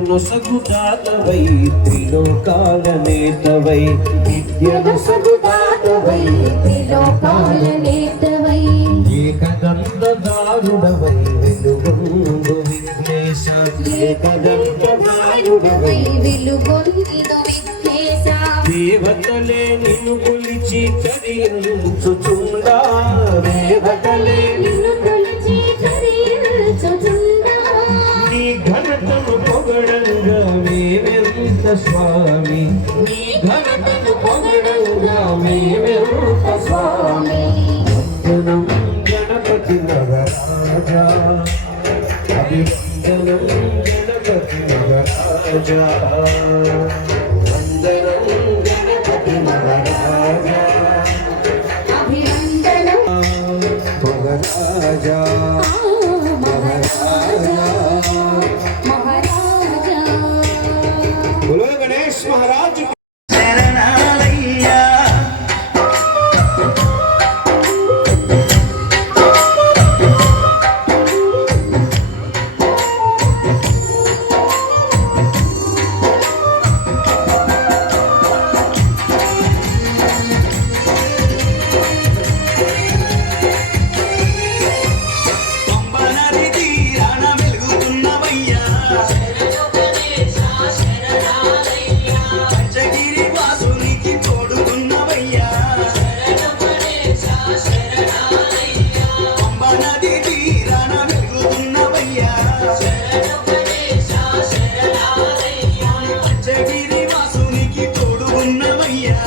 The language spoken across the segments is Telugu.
విద్యనొసగుదాతవై త్రిలోకాలనేతవై విద్యనొసగుదాతవై త్రిలోకాలనేతవై ఏకదంతదారుడవై వెలుగొందు విఘ్నేశ ఏకదంతదారుడవై వెలుగొందు విఘ్నేశ దేవతలే నిన్ను కొలిచి తరించుచుండా దేవతలే నిన్ను కొలిచి తరించుచుండా నీ ఘనతను పొగడంగా మేమెంత స్వామి నీ ఘనతను పొగడంగా మేమెంత స్వామి వందనం గణపతి నగరాజా అభివందనం గణపతి నగరాజా వందనం గణపతి నగరాజా అభివందనం మహారాజా మహారాజా बोलो गणेश महाराज శరణాలయ్యా పంబనది తీరాన వెలుగుతున్నవయ్యా పంచగిరి వాసునికి తోడుకున్నవయ్యా పంబనది తీరాన వెలుగుతున్నవయ్యా పంచగిరి వాసునికి తోడుకున్నవయ్యా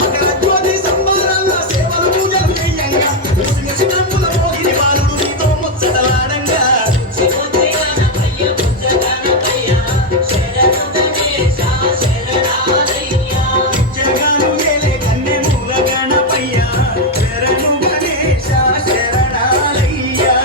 మకర జ్యోతి సంబరాల సేవలు పూజలు చేయంగా ముసిముసినవ్వుల మోగిని బాలుడు నీతో ముచ్చటలాడంగా జగాను ఏలే కన్నె మూల గణపయ్యా శరణు గణేశ శరణాలయ్యా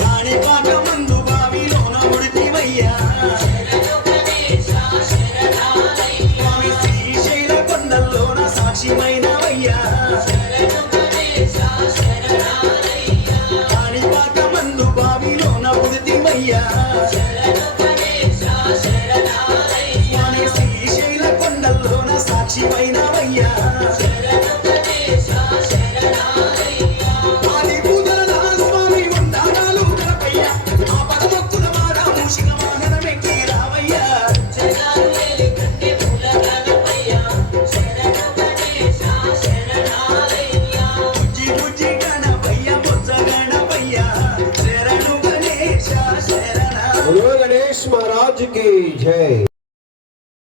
కాణిపాక మందు బావిలోన ఉడితివయ్యా స్వామి శ్రీశైల కొండల్లోన సాక్షిమైనవయ్యా కాణిపాక మందు బావిలోన ఉడితివయ్యా స్వామి శ్రీశైల కొండల్లోన సాక్షిమైనవయ్యా ఆది పూజల స్వామి వందనాలు గణపయ్యా ఆ పదమొక్కున మారా మూషిక వాహనమెక్కి రావయ్యా బుజ్జి బుజ్జి గణపయ్య బొజ్జ గణపయ్య శరణు గణేశ శరణ बोलो गणेश महाराज की जय।